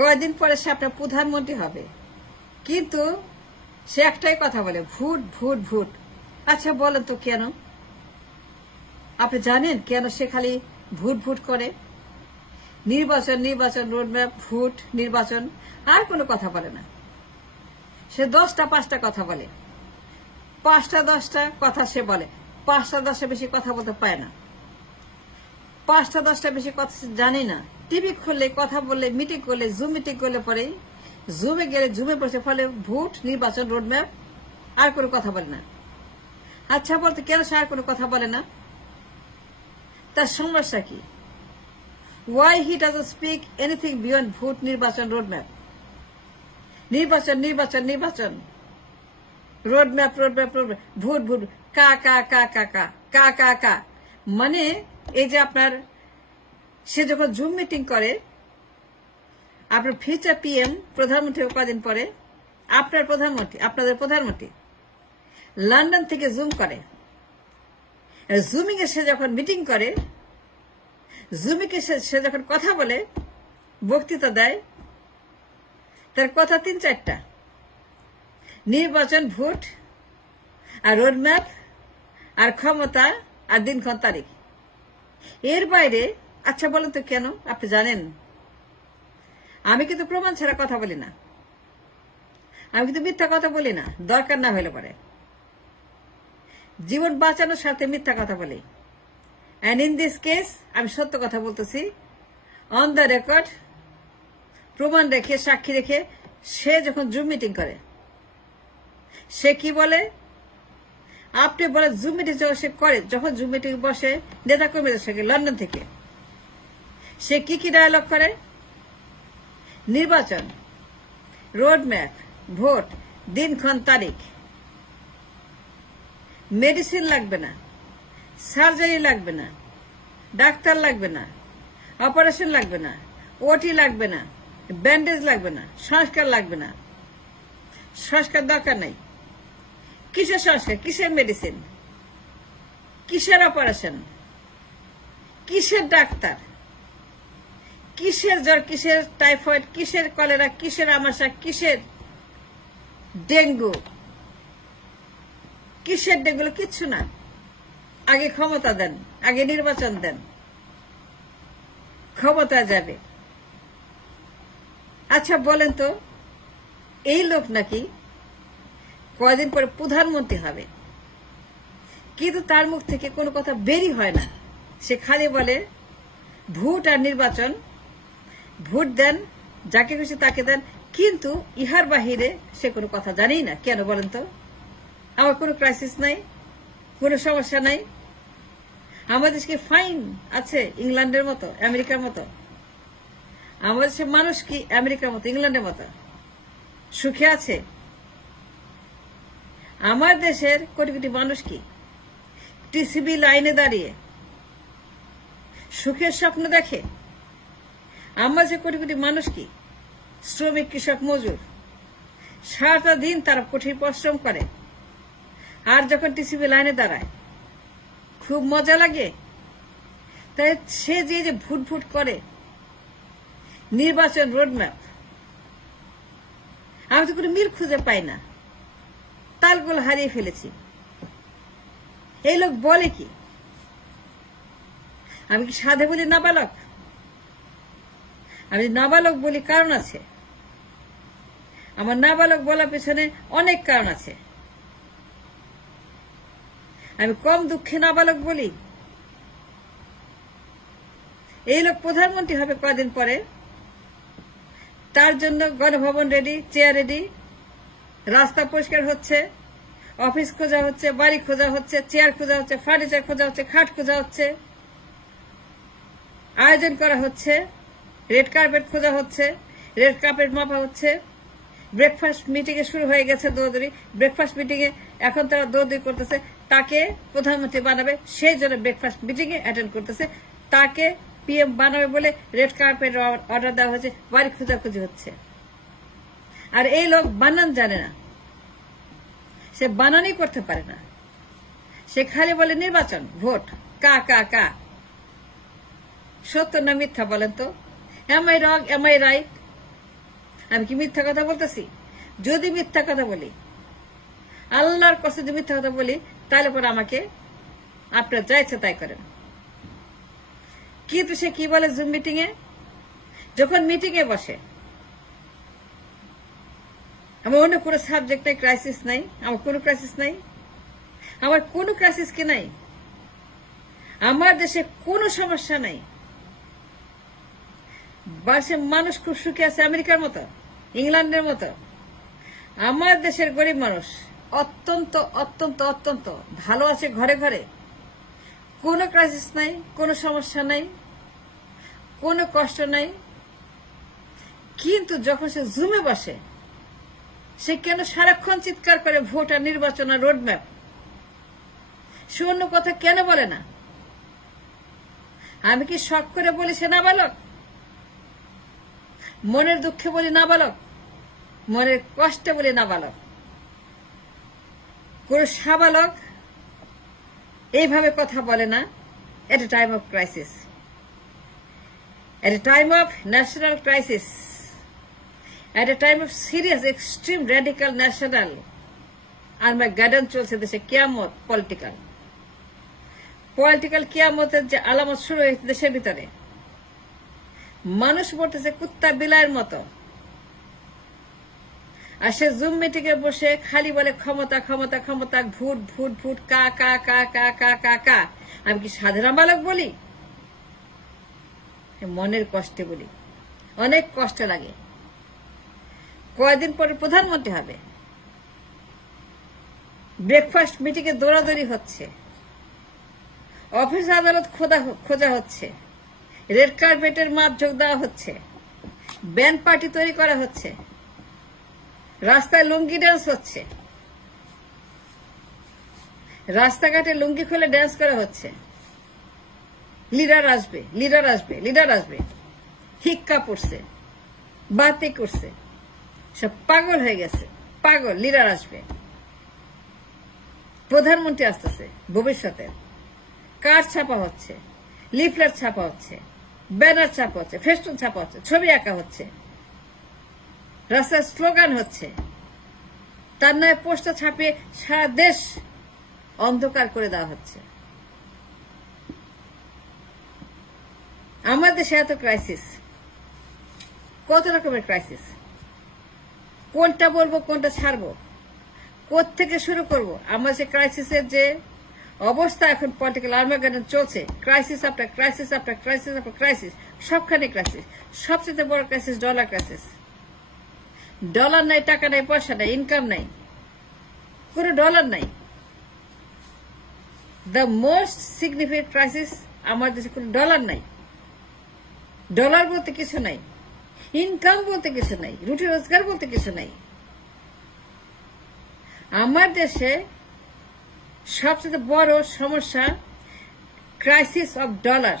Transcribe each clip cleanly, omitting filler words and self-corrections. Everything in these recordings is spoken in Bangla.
কয়েকদিন পরে সে আপনার প্রধানমন্ত্রী হবে, কিন্তু সে একটাই কথা বলে, ভোট ভোট ভোট। আচ্ছা বলেন তো কেন? আপনি জানেন কেন সে খালি ভোট ভোট করে? নির্বাচন নির্বাচন রোডম্যাপ ভোট নির্বাচন, আর কোনো কথা বলে না। সে 10টা 5টা কথা বলে, 5টা 10টা কথা সে বলে, 5টা 10টা বেশি কথা বলতে পারে না, 5টা 10টা বেশি কথা জানি না। টিভি খুললে কথা বললে, মিটিং করলে, জুম মিটিং করলে পরে জুমে গেলে জুমে বসে, ফলে ভোট নির্বাচন রোডম্যাপ, আর কোনো কথা বলে না। আচ্ছা বলতে কেন সে আর কোনো কথা বলে না? তার সমস্যা কি? Why he doesn't speak anything beyond vote নির্বাচন রোডম্যাপ? নির্বাচন নির্বাচন নির্বাচন, roadmap roadmap roadmap, vote vote, কা কা কা কা কা কা কা কা। মানে এই যে আপনার সে যখন জুম মিটিং করে, আপনার ফিউচার পিএম প্রধানমন্ত্রী কদিন পরে, আপনার প্রধানমন্ত্রী, আপনাদের প্রধানমন্ত্রী লন্ডন থেকে জুম করে, জুমিং এ সে যখন মিটিং করে, জুমিকে সে যখন কথা বলে, বক্তৃতা দেয়, তার কথা 3-4টা, নির্বাচন ভোট আর রোডম্যাপ আর ক্ষমতা আর দিনক্ষণ তারিখ। এর বাইরে আচ্ছা বলেন তো কেন? আপনি জানেন আমি কিন্তু প্রমাণ ছাড়া কথা বলি না, আমি কিন্তু মিথ্যা কথা বলি না, দরকার না হলে পরে জীবন বাঁচানোর সাথে মিথ্যা কথা বলি। অ্যান্ড ইন দিস কেস আমি সত্য কথা বলতেছি, অন দ্য রেকর্ড, প্রমাণ রেখে, সাক্ষী রেখে। সে যখন জুম মিটিং করে, সে কি বলে? আপনি বলে জুম মিটিং সে করে, যখন জুম মিটিং বসে নেতা কর্মীদের সঙ্গে লন্ডন থেকে, সে কি কি ডায়ালগ করে? নির্বাচন, রোডম্যাপ, ভোট, দিনক্ষণ তারিখ, মেডিসিন লাগবে না, সার্জারি লাগবে না, ডাক্তার লাগবে না, অপারেশন লাগবে না, ওটি লাগবে না, ব্যান্ডেজ লাগবে না, সংস্কার লাগবে না, সংস্কার দরকার নাই। কিসের সংস্কার? কিসের মেডিসিন? কিসের অপারেশন? কিসের ডাক্তার? কিসের জ্বর? কিসের টাইফয়েড? কিসের কলেরা? কিসের আমাশা? কিসের ডেঙ্গু? কিসের ডেঙ্গু? কিচ্ছু না। আগে ক্ষমতা দেন, আগে নির্বাচন দেন, ক্ষমতা যাবে। আচ্ছা বলেন তো, এই লোক নাকি কয়দিন পরে প্রধানমন্ত্রী হবে, কিন্তু তার মুখ থেকে কোনো কথা বেরই হয় না। সে খালি বলে ভোট আর নির্বাচন, ভোট দেন, যাকে খুশি তাকে দেন, কিন্তু ইহার বাহিরে সে কোনো কথা জানেই না। কেন বলেন তো? আমার কোনো ক্রাইসিস নাই, কোনো সমস্যা নাই, আমাদের দেশকে ফাইন আছে ইংল্যান্ডের মতো, আমেরিকার মতো। আমাদের দেশের মানুষ কি আমেরিকার মতো, ইংল্যান্ডের মতো সুখে আছে? আমার দেশের কোটি কোটি মানুষ কি টিসিবি লাইনে দাঁড়িয়ে সুখের স্বপ্ন দেখে? আমার যে কোটি কোটি মানুষ কি শ্রমিক, কৃষক, মজুর, সারাটা দিন তারা কঠিন পরিশ্রম করে, আর যখন টিসিবি লাইনে দাঁড়ায় খুব মজা লাগে। তাই সে যে ভুট ভুট করে নির্বাচন রোডম্যাপ, আমি তো কোনো মিল খুঁজে পাই না, তালগুলো হারিয়ে ফেলেছি। এই লোক বলে কি? আমি কি সাধে বলি নাবালক? আমি নাবালক বলি কারণ আছে, আমার নাবালক বলার পেছনে অনেক কারণ আছে। আমি কম দুঃখে নাবালক বলি। এই লোক প্রধানমন্ত্রী হবে কদিন পরে, তার জন্য গণভবন রেডি, চেয়ার রেডি, রাস্তা পরিষ্কার হচ্ছে, অফিস খোঁজা হচ্ছে, বাড়ি খোঁজা হচ্ছে, চেয়ার খোঁজা হচ্ছে, ফার্নিচার খোঁজা হচ্ছে, খাট খোঁজা হচ্ছে, আয়োজন করা হচ্ছে, রেড কার্পেট খোঁজা হচ্ছে, রেড কার্পেট মাপা হচ্ছে। ব্রেকফাস্ট মিটিং এ শুরু হয়ে গেছে দৌড়দৌড়ি। ব্রেকফাস্ট মিটিং এ এখন তারা দৌড়দৌড়ি করতেছে, তাকে প্রধানমন্ত্রী বানাবে, সেই জন্য ব্রেকফাস্ট মিটিং এ অ্যাটেন্ড করতেছে। তাকে পিএম বানাবে বলে রেড কার্পেট অর্ডার দেওয়া হয়েছে, বাড়ি খোঁজাখুঁজি হচ্ছে। আর এই লোক বানান জানে না, সে বানানই করতে পারে না, সে খালি বলে নির্বাচন, ভোট, কা কা কা। সত্য না মিথ্যা বলেন তো? Am I wrong, am I right? আমি কি মিথ্যা কথা বলতেছি? যদি মিথ্যা কথা বলি, আল্লাহর কসম যদি মিথ্যা কথা বলি, তাহলে পরে আমাকে আপনার যা ইচ্ছা তাই করেন। কিন্তু সে কি বলে জুম মিটিং এ, যখন মিটিং এ বসে, আমার অন্য কোনো সাবজেক্ট নাই, ক্রাইসিস নাই, আমার কোনো ক্রাইসিস নাই, আমার কোনো ক্রাইসিস কি নাই, আমার দেশে কোনো সমস্যা নাই, বাসে মানুষ খুব সুখে আছে আমেরিকার মতো, ইংল্যান্ডের মতো। আমার দেশের গরিব মানুষ অত্যন্ত অত্যন্ত অত্যন্ত ভালো আছে, ঘরে ঘরে কোনো ক্রাইসিস নাই, কোনো সমস্যা নাই, কোনো কষ্ট নাই। কিন্তু যখন সে জুমে বসে, সে কেন সারাক্ষণ চিৎকার করে ভোট আর নির্বাচন আর রোডম্যাপ? সে অন্য কথা কেন বলে না? আমি কি শখ করে বলি সে নাবালক? মনের দুঃখে বলি নাবালক, মনের কষ্টে বলি নাবালক। কোন সাবালক এইভাবে কথা বলে না at a time of crisis, at a time of national crisis, at a time of serious extreme radical national armageddon চলছে দেশে, কিয়ামত, পলিটিক্যাল কিয়ামতের যে আলামত শুরু হয়েছে দেশের ভিতরে। মানুষ মরতেছে কুত্তা বিলাইয়ের মতো, আর সে জুম মিটিং এ বসে খালি বলে ক্ষমতা ক্ষমতা ক্ষমতা, ভোট ভোট ভোট, কা কা কা কা কা কা কা। আমি কি সাধারণ বালক বলি? মনের কষ্টে বলি, অনেক কষ্ট লাগে। কয়েকদিন পরে প্রধানমন্ত্রী হবে, ব্রেকফাস্ট মিটিং এ দৌড়াদৌড়ি হচ্ছে, অফিস আদালত খোঁজা হচ্ছে, রেড কার্পেটের মাপ যোগ দেওয়া হচ্ছে, ব্যান্ড পার্টি তৈরি করা হচ্ছে, রাস্তায় লুঙ্গি ডান্স হচ্ছে, রাস্তাঘাটে লুঙ্গি খুলে ডান্স করা হচ্ছে। লিডার আসবে, লিডার আসবে, লিডার আসবে, হিক্কা পড়ছে, বাতি করছে, সব পাগল হয়ে গেছে, পাগল। লিডার আসবে, প্রধানমন্ত্রী আসতেছে ভবিষ্যতে। কার্ড ছাপা হচ্ছে, লিফলেট ছাপা হচ্ছে, ব্যানার ছাপা হচ্ছে, ফেস্টুন ছাপা হচ্ছে, ছবি আঁকা হচ্ছে, রাস্তায় স্লোগান হচ্ছে, তার নয় পোস্টার ছাপিয়ে সারা দেশ অন্ধকার করে দেওয়া হচ্ছে। আমার দেশে এত ক্রাইসিস, কত রকমের ক্রাইসিস, কোনটা বলবো কোনটা ছাড়বো, কোত্থেকে শুরু করব? আমার সে ক্রাইসিসের যে অবস্থা এখন, পলিটিক্যাল আর্মাগেডন চলছে, crisis after crisis after crisis after crisis, সবখানে ক্রাইসিস। সবচেয়ে বড় ক্রাইসিস ডলার ক্রাইসিস। ডলার নাই, টাকা নাই, পয়সা নাই, ইনকাম নাই, কোনো ডলার নাই। দ্য মোস্ট সিগনিফিকেন্ট ক্রাইসিস, আমার দেশে কোনো ডলার নাই, ডলার বলতে কিছু নাই, ইনকাম বলতে কিছু নাই, রুটি রোজগার বলতে কিছু নাই। আমার দেশে সবচেয়ে বড় সমস্যা crisis of dollar.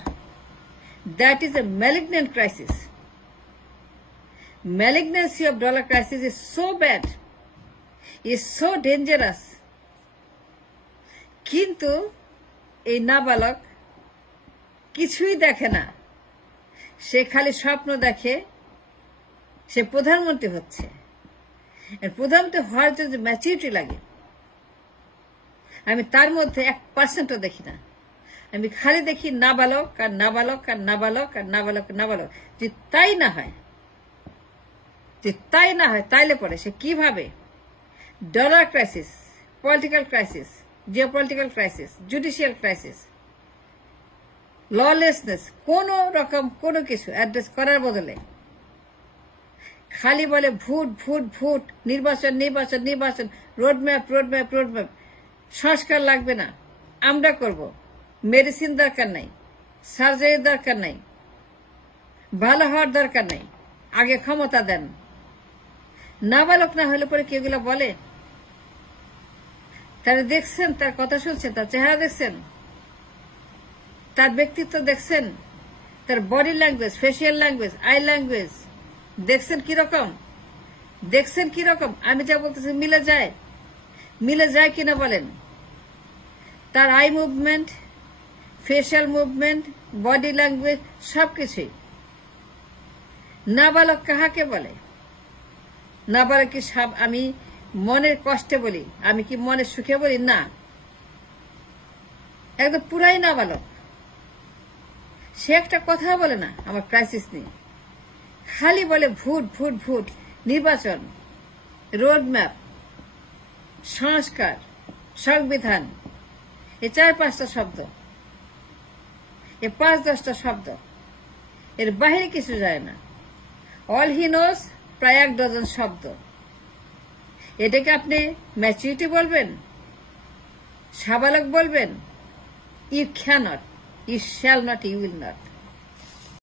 That is a malignant crisis. Malignancy of dollar crisis is so bad, is so dangerous. কিন্তু এই নাবালক কিছুই দেখে না, সে খালি স্বপ্ন দেখে সে প্রধানমন্ত্রী হচ্ছে। প্রধানমন্ত্রী হওয়ার জন্য ম্যাচুরিটি লাগে, আমি তার মধ্যে 1% দেখি না। আমি খালি দেখি নাবালক আর নাবালক আর নাবালক আর নাবালক নাবালক। যে তাই না হয়, তাইলে পরে সে কিভাবে dollar crisis, political crisis, geopolitical crisis, judicial crisis, lawlessness, কোন রকম কোনো কিছু অ্যাড্রেস করার বদলে খালি বলে ভোট ভোট ভোট, নির্বাচন নির্বাচন নির্বাচন, রোডম্যাপ রোডম্যাপ রোডম্যাপ, সংস্কার লাগবে না, আমরা করব, মেডিসিন দরকার নাই, সার্জারির দরকার নাই, ভালো হওয়ার দরকার নাই, আগে ক্ষমতা দেন। নাবালক না হলে পরে কি এগুলো বলে? তারা দেখছেন, তার কথা শুনছেন, তার চেহারা দেখছেন, তার ব্যক্তিত্ব দেখছেন, তার body language, facial language, I language দেখছেন কিরকম? দেখছেন কিরকম? আমি যা বলতেছি মিলে যায় কিনা বলেন? তার eye movement, facial movement, body language সবকিছুই। নাবালক কাহাকে বলে? না বলে কি আমি মনের কষ্টে বলি, আমি কি মনের সুখে বলি? না, একদম পুরাই নাবালক। সে একটা কথা বলে না আমার ক্রাইসিস নিয়ে, খালি বলে ভোট ভোট ভোট, নির্বাচন, রোডম্যাপ, সংস্কার, সংবিধান, এ 4-5টা শব্দ, এ 5-10টা শব্দ, এর বাহিরে কিছু যায় না। অল হি নোজ প্রায় 1 ডজন শব্দ। এটাকে আপনি ম্যাচুরিটি বলবেন, সাবালক বলবেন? You cannot, you shall not, you will not.